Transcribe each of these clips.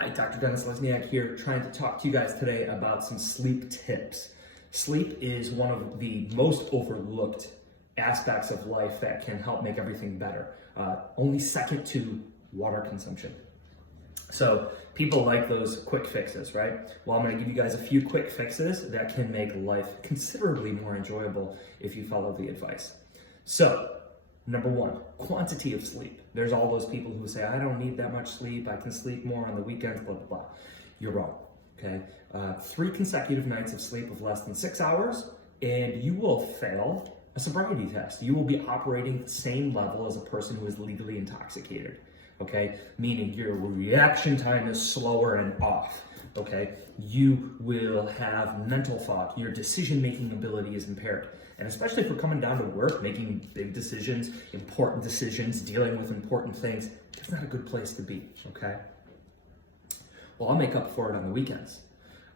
Hi, Dr. Dennis Lesniak here, trying to talk to you guys today about some sleep tips. Sleep is one of the most overlooked aspects of life that can help make everything better. Only second to water consumption. So people like those quick fixes, right? Well, I'm going to give you guys a few quick fixes that can make life considerably more enjoyable if you follow the advice. So, number one, quantity of sleep. There's all those people who say, I don't need that much sleep, I can sleep more on the weekends, blah, blah, blah. You're wrong, okay? 3 consecutive nights of sleep of less than 6 hours, and you will fail a sobriety test. You will be operating at the same level as a person who is legally intoxicated, okay? Meaning your reaction time is slower and off, okay? You will have mental fog. Your decision-making ability is impaired. And especially if we're coming down to work, making big decisions, important decisions, dealing with important things, it's not a good place to be, okay? Well, I'll make up for it on the weekends.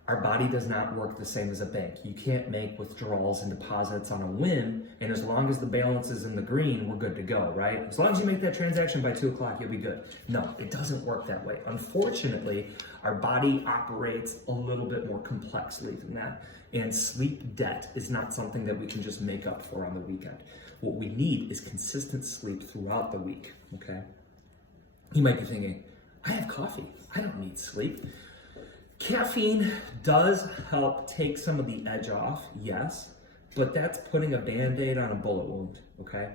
Our body does not work the same as a bank. You can't make withdrawals and deposits on a whim, and as long as the balance is in the green, we're good to go, right? As long as you make that transaction by 2 o'clock, you'll be good. No, it doesn't work that way. Unfortunately, our body operates a little bit more complexly than that, and sleep debt is not something that we can just make up for on the weekend. What we need is consistent sleep throughout the week, okay? You might be thinking, I have coffee. I don't need sleep. Caffeine does help take some of the edge off, yes, but that's putting a Band-Aid on a bullet wound, okay?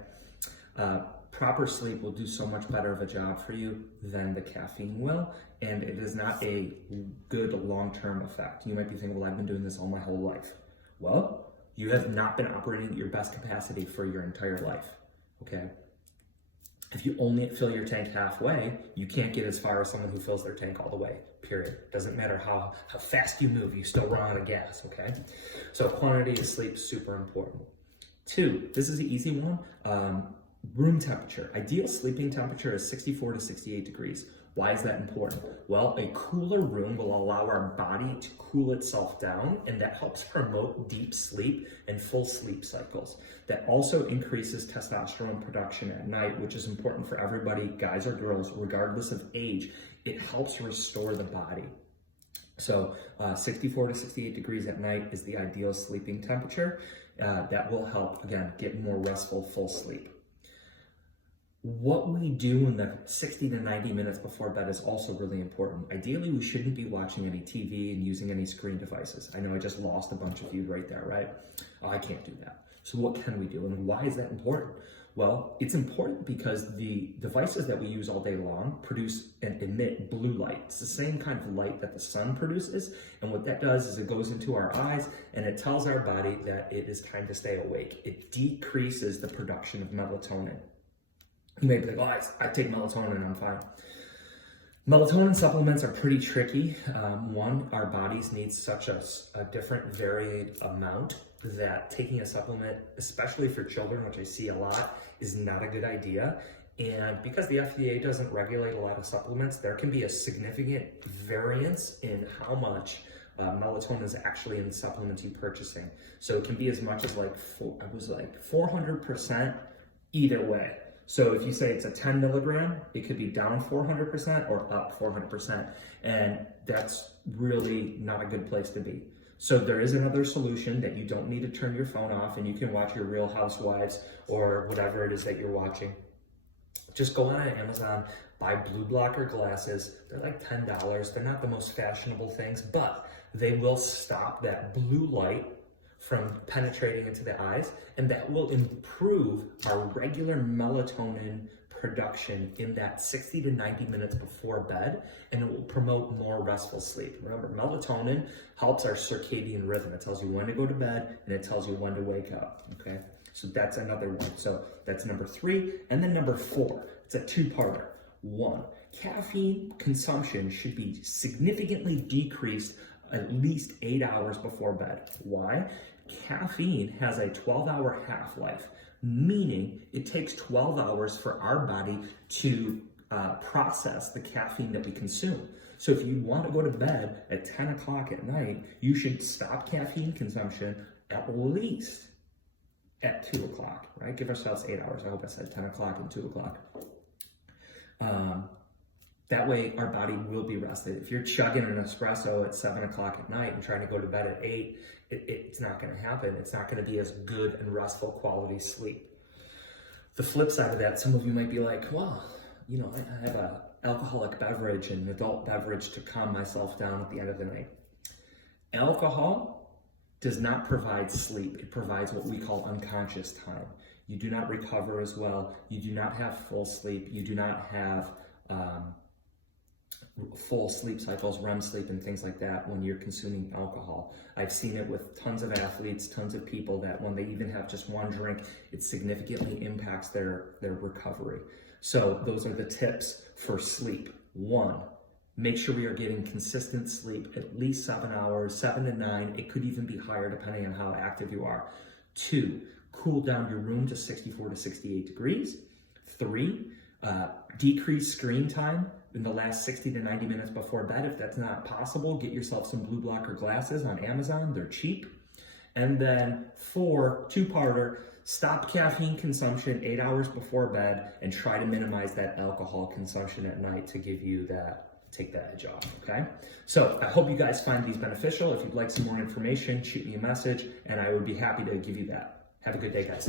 Proper sleep will do so much better of a job for you than the caffeine will, and it is not a good long-term effect. You might be thinking, well, I've been doing this all my whole life. Well, you have not been operating at your best capacity for your entire life, okay? If you only fill your tank halfway, you can't get as far as someone who fills their tank all the way, period. Doesn't matter how fast you move, you still run out of gas, okay? So quantity of sleep is super important. 2, this is the easy one, room temperature. Ideal sleeping temperature is 64 to 68 degrees. Why is that important? Well, a cooler room will allow our body to cool itself down, and that helps promote deep sleep and full sleep cycles. That also increases testosterone production at night, which is important for everybody, guys or girls, regardless of age. It helps restore the body. So 64 to 68 degrees at night is the ideal sleeping temperature. That will help, again, get more restful, full sleep. What we do in the 60 to 90 minutes before bed is also really important. Ideally, we shouldn't be watching any TV and using any screen devices. I know I just lost a bunch of you right there, right? Oh, I can't do that. So what can we do, and why is that important? Well, it's important because the devices that we use all day long produce and emit blue light. It's the same kind of light that the sun produces, and what that does is it goes into our eyes and it tells our body that it is time to stay awake. It decreases the production of melatonin. You may be like, oh, I take melatonin and I'm fine. Melatonin supplements are pretty tricky. One, our bodies need such a different varied amount that taking a supplement, especially for children, which I see a lot, is not a good idea. And because the FDA doesn't regulate a lot of supplements, there can be a significant variance in how much melatonin is actually in the supplements you're purchasing. So it can be as much as like 400% either way. So if you say it's a 10 milligram, it could be down 400% or up 400%. And that's really not a good place to be. So there is another solution that you don't need to turn your phone off and you can watch your Real Housewives or whatever it is that you're watching. Just go on Amazon, buy blue blocker glasses. They're like $10. They're not the most fashionable things, but they will stop that blue light from penetrating into the eyes, and that will improve our regular melatonin production in that 60 to 90 minutes before bed, and it will promote more restful sleep. Remember, melatonin helps our circadian rhythm. It tells you when to go to bed, and it tells you when to wake up, okay? So that's another one. So that's number 3, and then number 4, it's a 2-parter. 1, caffeine consumption should be significantly decreased at least 8 hours before bed. Why? Caffeine has a 12-hour half-life, meaning it takes 12 hours for our body to process the caffeine that we consume. So if you want to go to bed at 10 o'clock at night, you should stop caffeine consumption at least at 2 o'clock, right? Give ourselves 8 hours. I hope I said 10 o'clock and 2 o'clock. That way our body will be rested. If you're chugging an espresso at 7 o'clock at night and trying to go to bed at 8, it's not gonna happen. It's not gonna be as good and restful quality sleep. The flip side of that, some of you might be like, well, you know, I have an alcoholic beverage and an adult beverage to calm myself down at the end of the night. Alcohol does not provide sleep. It provides what we call unconscious time. You do not recover as well. You do not have full sleep. You do not have full sleep cycles, REM sleep, and things like that when you're consuming alcohol. I've seen it with tons of athletes, tons of people that when they even have just one drink, it significantly impacts their recovery. So those are the tips for sleep. 1, make sure we are getting consistent sleep, at least 7 hours, 7 to 9. It could even be higher depending on how active you are. 2, cool down your room to 64 to 68 degrees. 3, decrease screen time in the last 60 to 90 minutes before bed. If that's not possible, get yourself some blue blocker glasses on Amazon. They're cheap. And then 4, two-parter, stop caffeine consumption 8 hours before bed and try to minimize that alcohol consumption at night to give you that, take the edge off, okay? So I hope you guys find these beneficial. If you'd like some more information, shoot me a message and I would be happy to give you that. Have a good day, guys.